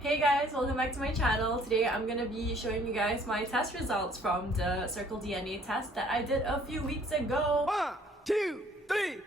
Hey guys, welcome back to my channel. Today I'm gonna be showing you guys my test results from the CircleDNA test that I did a few weeks ago. 1, 2, 3.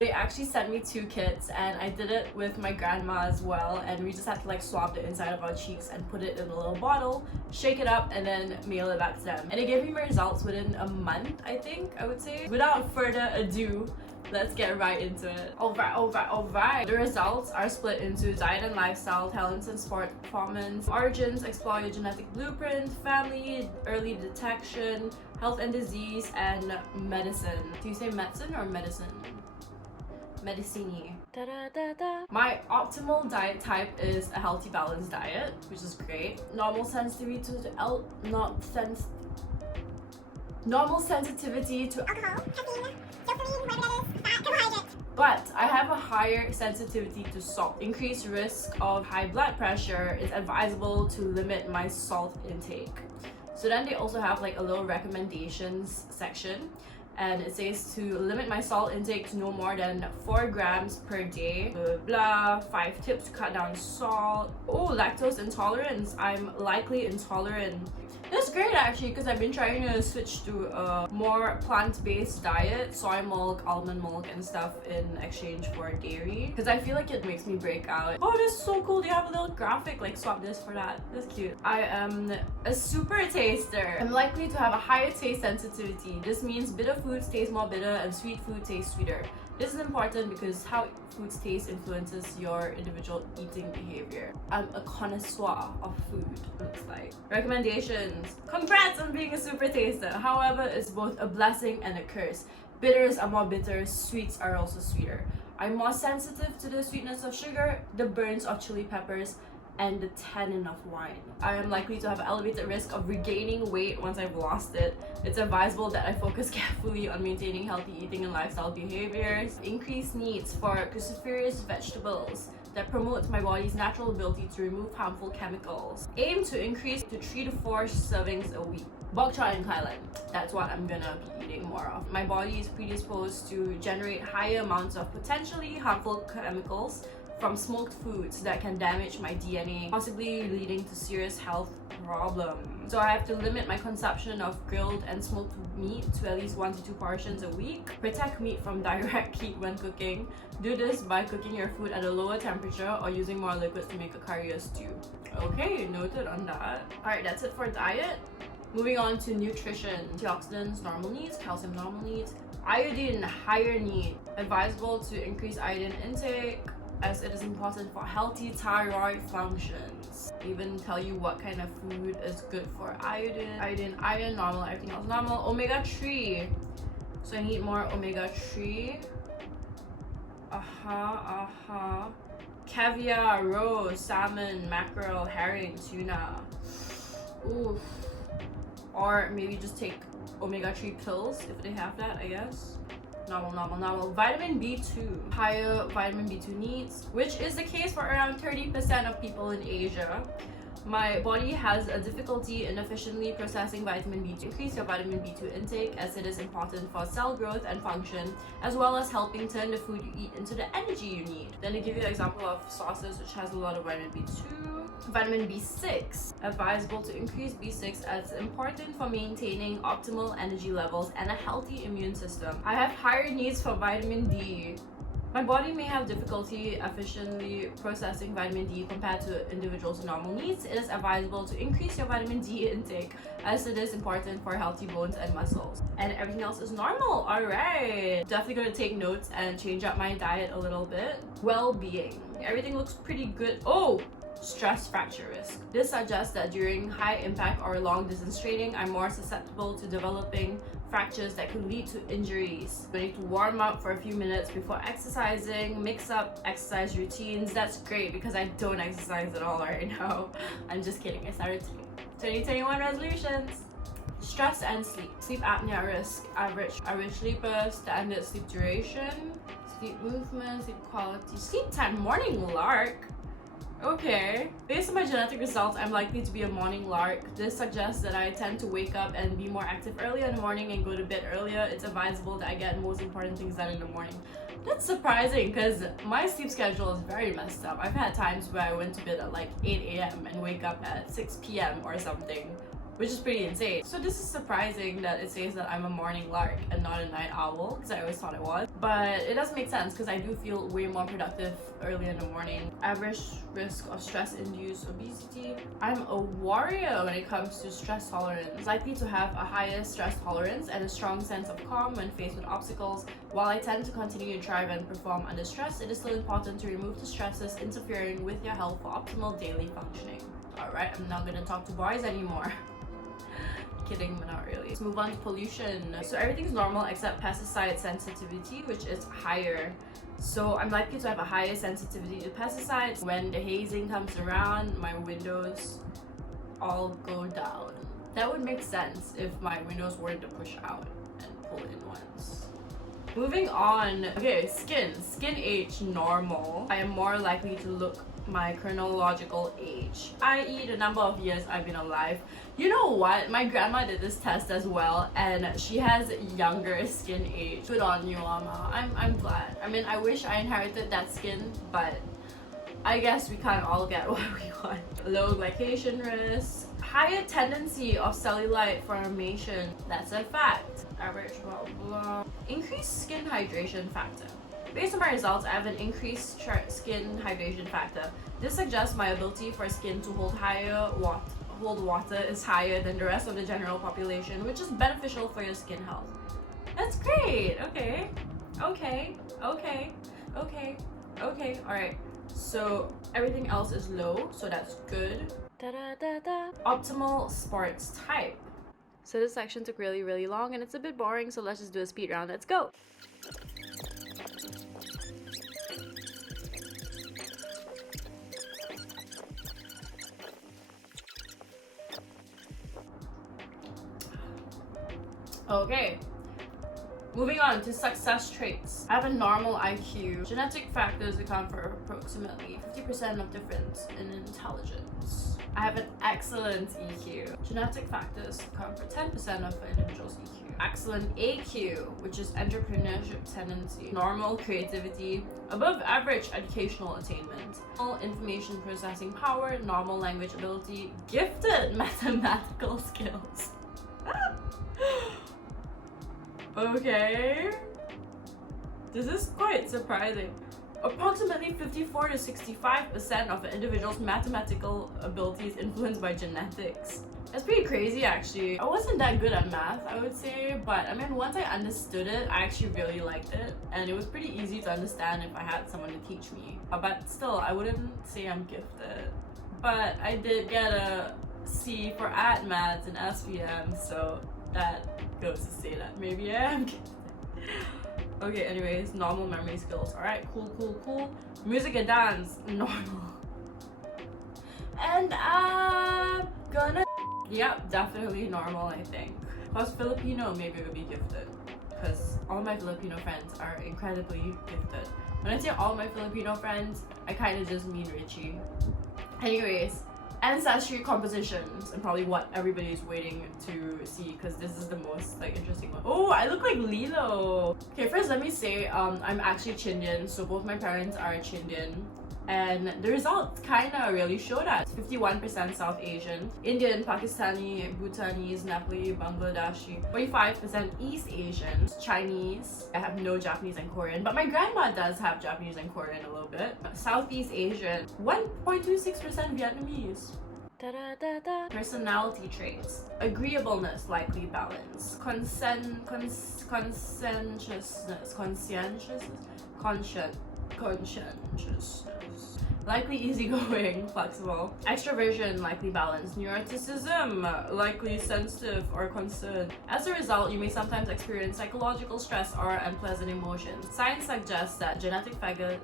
They actually sent me 2 kits and I did it with my grandma as well, and we just had to like swab the inside of our cheeks and put it in a little bottle, shake it up and then mail it back to them. And they gave me my results within a month, I think, I would say. Without further ado, let's get right into it. Alright. The results are split into diet and lifestyle, talents and sport performance, origins, explore your genetic blueprint, family, early detection, health and disease, and medicine. Do you say medicine or medicine? Medicini. My optimal diet type is a healthy balanced diet, which is great. Normal sensitivity to normal sensitivity to alcohol, caffeine, dopamine, whatever that is, fat, carbohydrates. But I have a higher sensitivity to salt. Increased risk of high blood pressure. It's advisable to limit my salt intake. So then they also have like a little recommendations section, and it says to limit my salt intake to no more than 4 grams per day. Blah, 5 tips to cut down salt. Oh, lactose intolerance. I'm likely intolerant. That's great actually, because I've been trying to switch to a more plant-based diet, soy milk, almond milk and stuff in exchange for dairy, because I feel like it makes me break out. Oh, this is so cool. They have a little graphic, like swap this for that. That's cute. I am a super taster. I'm likely to have a higher taste sensitivity. This means bitter foods taste more bitter and sweet food tastes sweeter. This is important because how foods taste influences your individual eating behavior. I'm a connoisseur of food, looks like. Recommendations. Congrats on being a super taster. However, it's both a blessing and a curse. Bitters are more bitter, sweets are also sweeter. I'm more sensitive to the sweetness of sugar, the burns of chili peppers, and the tannin of wine. I am likely to have an elevated risk of regaining weight once I've lost it. It's advisable that I focus carefully on maintaining healthy eating and lifestyle behaviors. Increased needs for cruciferous vegetables that promotes my body's natural ability to remove harmful chemicals. Aim to increase to 3 to 4 servings a week. Bok choy and kai lan. That's what I'm gonna be eating more of. My body is predisposed to generate higher amounts of potentially harmful chemicals from smoked foods that can damage my DNA, possibly leading to serious health problems. So I have to limit my consumption of grilled and smoked meat to at least 1 to 2 portions a week. Protect meat from direct heat when cooking. Do this by cooking your food at a lower temperature or using more liquids to make a curry or stew. Okay, noted on that. Alright, that's it for diet. Moving on to nutrition. Antioxidants, normal needs. Calcium, normal needs. Iodine, higher need. Advisable to increase iodine intake, as it is important for healthy thyroid functions. Even tell you what kind of food is good for iodine, iron, normal, everything else normal. Omega-3, so I need more omega-3. Caviar, roe, salmon, mackerel, herring, tuna. Oof. Or maybe just take omega-3 pills if they have that, I guess. Normal. Vitamin B2, higher vitamin B2 needs, which is the case for around 30% of people in Asia. My body has a difficulty in efficiently processing vitamin B2. Increase your vitamin B2 intake, as it is important for cell growth and function, as well as helping turn the food you eat into the energy you need. Then they give you an example of sauces which has a lot of vitamin B2. Vitamin B6, advisable to increase B6 as important for maintaining optimal energy levels and a healthy immune system. I have higher needs for vitamin D. My body may have difficulty efficiently processing vitamin D compared to individuals with normal needs. It is advisable to increase your vitamin D intake, as it is important for healthy bones and muscles. And everything else is normal. Alright. Definitely gonna take notes and change up my diet a little bit. Well-being. Everything looks pretty good. Oh! Stress fracture risk. This suggests that during high impact or long distance training, I'm more susceptible to developing fractures that could lead to injuries. I need to warm up for a few minutes before exercising, mix up exercise routines. That's great because I don't exercise at all right now. I'm just kidding, I started 2021 resolutions. Stress and sleep. Sleep apnea risk. Average sleeper, standard sleep duration, sleep movement, sleep quality, sleep time, morning lark. Okay. Based on my genetic results, I'm likely to be a morning lark. This suggests that I tend to wake up and be more active earlier in the morning and go to bed earlier. It's advisable that I get most important things done in the morning. That's surprising because my sleep schedule is very messed up. I've had times where I went to bed at like 8 a.m. and wake up at 6 p.m. or something, which is pretty insane. So this is surprising that it says that I'm a morning lark and not a night owl, because I always thought I was. But it does make sense because I do feel way more productive early in the morning. Average risk of stress-induced obesity. I'm a warrior when it comes to stress tolerance. Likely to have a higher stress tolerance and a strong sense of calm when faced with obstacles. While I tend to continue to thrive and perform under stress, it is still important to remove the stresses interfering with your health for optimal daily functioning. Alright, I'm not gonna talk to boys anymore. Kidding, but not really. Let's move on to pollution. So everything's normal except pesticide sensitivity, which is higher. So I'm likely to have a higher sensitivity to pesticides. When the hazing comes around, my windows all go down. That would make sense if my windows weren't to push out and pull in once. Moving on. Okay, skin age normal. I am more likely to look my chronological age, i.e. the number of years I've been alive. You know what? My grandma did this test as well, and she has younger skin age. Good on you, Mama. I'm glad. I mean, I wish I inherited that skin, but I guess we can't all get what we want. Low glycation risk, higher tendency of cellulite formation. That's a fact. Average blah blah. Increased skin hydration factor. Based on my results, I have an increased skin hydration factor. This suggests my ability for skin to hold water is higher than the rest of the general population, which is beneficial for your skin health. That's great. Okay. Alright. So everything else is low, so that's good. Optimal sports type. So this section took really long and it's a bit boring, so let's just do a speed round. Let's go. Okay, moving on to success traits. I have a normal IQ. Genetic factors account for approximately 50% of difference in intelligence. I have an excellent EQ. Genetic factors account for 10% of an individual's EQ. Excellent AQ, which is entrepreneurship tendency. Normal creativity. Above average educational attainment. Normal information processing power. Normal language ability. Gifted mathematical skills. Okay, this is quite surprising. Approximately 54 to 65% of an individual's mathematical ability is influenced by genetics. That's pretty crazy actually. I wasn't that good at math, I would say, but I mean, once I understood it, I actually really liked it, and it was pretty easy to understand if I had someone to teach me. But still, I wouldn't say I'm gifted. But I did get a C for Ad Maths in SPM, so that goes to say that maybe I am gifted. Okay, anyways, normal memory skills. Alright, cool. Music and dance, normal. And I'm gonna... Yep, definitely normal, I think. Plus Filipino, maybe would be gifted. Because all my Filipino friends are incredibly gifted. When I say all my Filipino friends, I kind of just mean Richie. Anyways, Ancestry compositions, and probably what everybody is waiting to see, because this is the most interesting one. Oh, I look like Lilo. Okay, first let me say I'm actually Chindian, so both my parents are Chindian, and the results kind of really show that. 51% South Asian, Indian, Pakistani, Bhutanese, Nepali, Bangladeshi. 45% East Asian, Chinese. I have no Japanese and Korean, but my grandma does have Japanese and Korean a little bit. Southeast Asian, 1.26% Vietnamese. Personality traits. Agreeableness, likely balance. Conscientiousness, likely easygoing, flexible. Extroversion, likely balanced. Neuroticism, likely sensitive or concerned. As a result, you may sometimes experience psychological stress or unpleasant emotions. Science suggests that genetic factors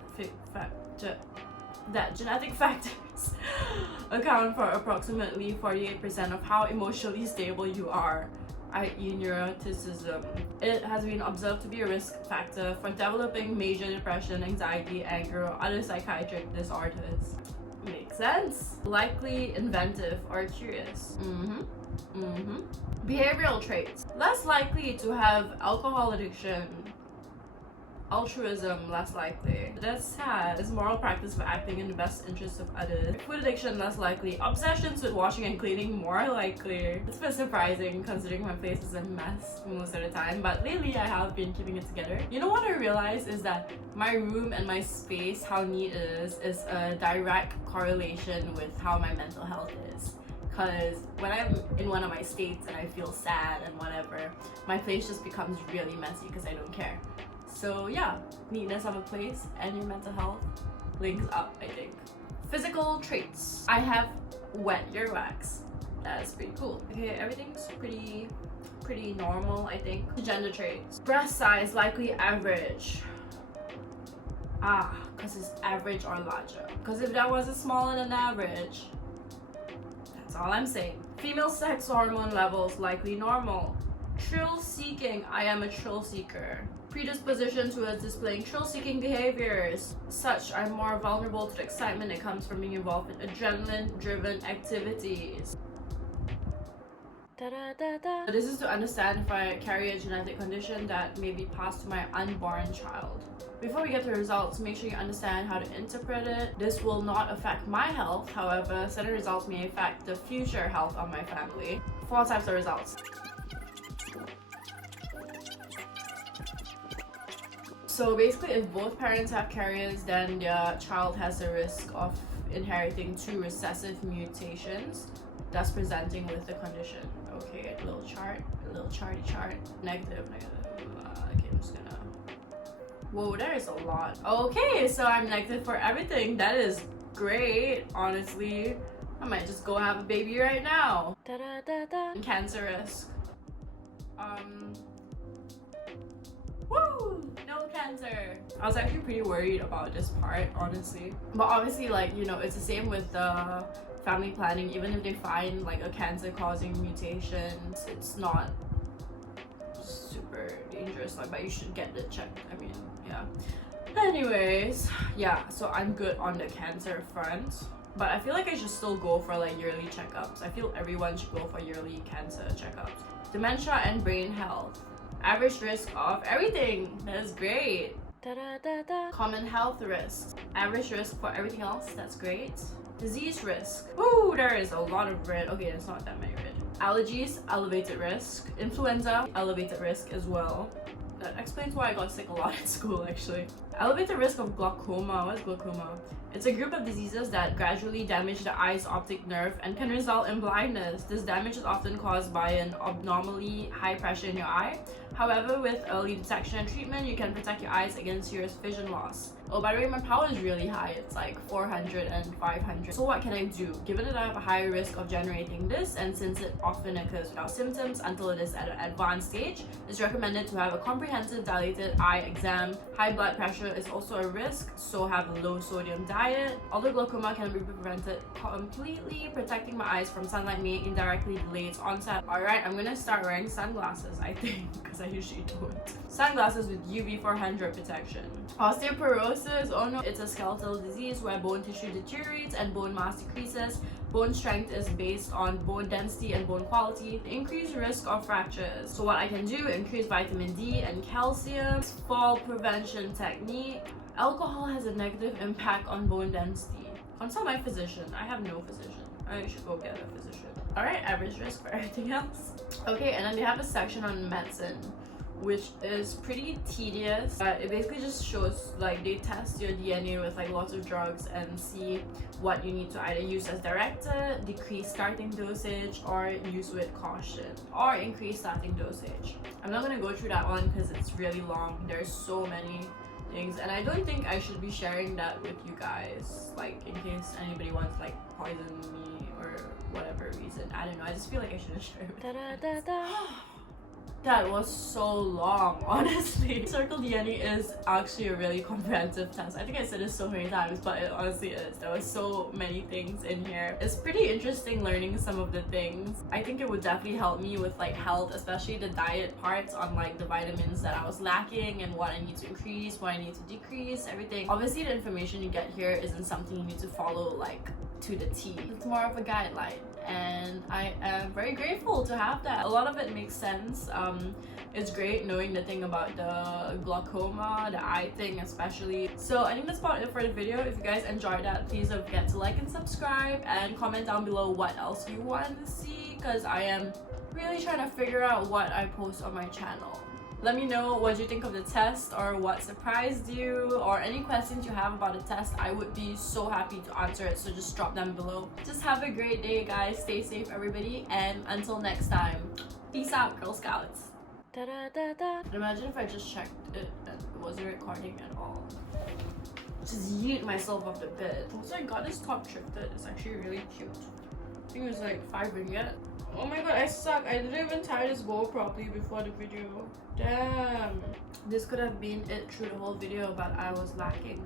account for approximately 48% of how emotionally stable you are, i.e. neuroticism. It has been observed to be a risk factor for developing major depression, anxiety, anger, or other psychiatric disorders. Makes Makes sense. Likely inventive or curious. Behavioral traits. Less likely to have alcohol addiction. Altruism, less likely. That's sad. It's moral practice for acting in the best interest of others. Food addiction, less likely. Obsessions with washing and cleaning, more likely. It's a bit surprising considering my place is a mess most of the time, but lately I have been keeping it together. You know what I realized is that my room and my space, how neat it is a direct correlation with how my mental health is. Because when I'm in one of my states and I feel sad and whatever, my place just becomes really messy because I don't care. So yeah, neatness of a place and your mental health links up, I think. Physical traits. I have wet earwax. That's pretty cool. Okay, everything's pretty normal, I think. Gender traits. Breast size, likely average. Because it's average or larger. Because if that wasn't smaller than average, that's all I'm saying. Female sex hormone levels, likely normal. Thrill seeking. I am a thrill seeker. Predisposition towards displaying thrill-seeking behaviors. Such, I'm more vulnerable to the excitement that comes from being involved in adrenaline-driven activities. This is to understand if I carry a genetic condition that may be passed to my unborn child. Before we get to the results, make sure you understand how to interpret it. This will not affect my health, however, certain results may affect the future health of my family. 4 types of results. So basically, if both parents have carriers, then their child has a risk of inheriting 2 recessive mutations, thus presenting with the condition. Okay, a little charty chart. Negative. Okay, I'm just gonna... Whoa, there is a lot. Okay, so I'm negative for everything. That is great, honestly. I might just go have a baby right now. Cancer risk. Woo! No cancer. I was actually pretty worried about this part, honestly. But obviously, like, you know, it's the same with the family planning. Even if they find like a cancer-causing mutation, it's not super dangerous. Like, but you should get it checked. I mean, yeah. Anyways, yeah. So I'm good on the cancer front. But I feel like I should still go for like yearly checkups. I feel everyone should go for yearly cancer checkups. Dementia and brain health. Average risk of everything. That's great. Common health risks. Average risk for everything else. That's great. Disease risk. Ooh, there is a lot of red. Okay, it's not that many red. Allergies, elevated risk. Influenza, elevated risk as well. That explains why I got sick a lot in school, actually. Elevated risk of glaucoma. What's glaucoma? It's a group of diseases that gradually damage the eye's optic nerve and can result in blindness. This damage is often caused by an abnormally high pressure in your eye. However, with early detection and treatment, you can protect your eyes against serious vision loss. Oh, by the way, my power is really high. It's like 400 and 500. So what can I do? Given that I have a higher risk of generating this, and since it often occurs without symptoms until it is at an advanced stage, it's recommended to have a comprehensive dilated eye exam. High blood pressure is also a risk, so have a low sodium diet. Although glaucoma can be prevented completely, protecting my eyes from sunlight may indirectly delay its onset. Alright, I'm gonna start wearing sunglasses, I think, because I usually don't. Sunglasses with UV 400 protection. Osteoporosis, oh no, it's a skeletal disease where bone tissue deteriorates and bone mass decreases. Bone strength is based on bone density and bone quality. Increased risk of fractures. So what I can do, increase vitamin D and calcium. Fall prevention technique. Alcohol has a negative impact on bone density. Consult my physician. I have no physician. I should go get a physician. Alright, average risk for everything else. Okay, and then they have a section on medicine, which is pretty tedious. It basically just shows, like, they test your DNA with like lots of drugs and see what you need to either use as directed, decrease starting dosage, or use with caution, or increase starting dosage. I'm not gonna go through that one because it's really long. There's so many things, and I don't think I should be sharing that with you guys, like in case anybody wants like poison me or whatever reason. I don't know, I just feel like I shouldn't share it with you. That was so long, honestly. CircleDNA is actually a really comprehensive test. I think I said this so many times, but it honestly is. There was so many things in here. It's pretty interesting learning some of the things. I think it would definitely help me with like health, especially the diet parts on like the vitamins that I was lacking and what I need to increase, what I need to decrease, everything. Obviously, the information you get here isn't something you need to follow like to the T. It's more of a guideline, and I am very grateful to have that. A lot of it makes sense. It's great knowing the thing about the glaucoma, the eye thing especially. So I think that's about it for the video. If you guys enjoyed that, please don't forget to like and subscribe and comment down below what else you want to see, because I am really trying to figure out what I post on my channel. Let me know what you think of the test, or what surprised you, or any questions you have about the test. I would be so happy to answer it, so just drop them below. Just have a great day, guys. Stay safe, everybody, and until next time, peace out, Girl Scouts. Da, da, da, da. Imagine if I just checked it and it wasn't recording at all. Just yeet myself off the bed. Also, I got this top thrifted. It's actually really cute. I think it was like 5 ringgit. Oh my god, I suck. I didn't even tie this bow properly before the video. Damn. This could have been it through the whole video, but I was lacking.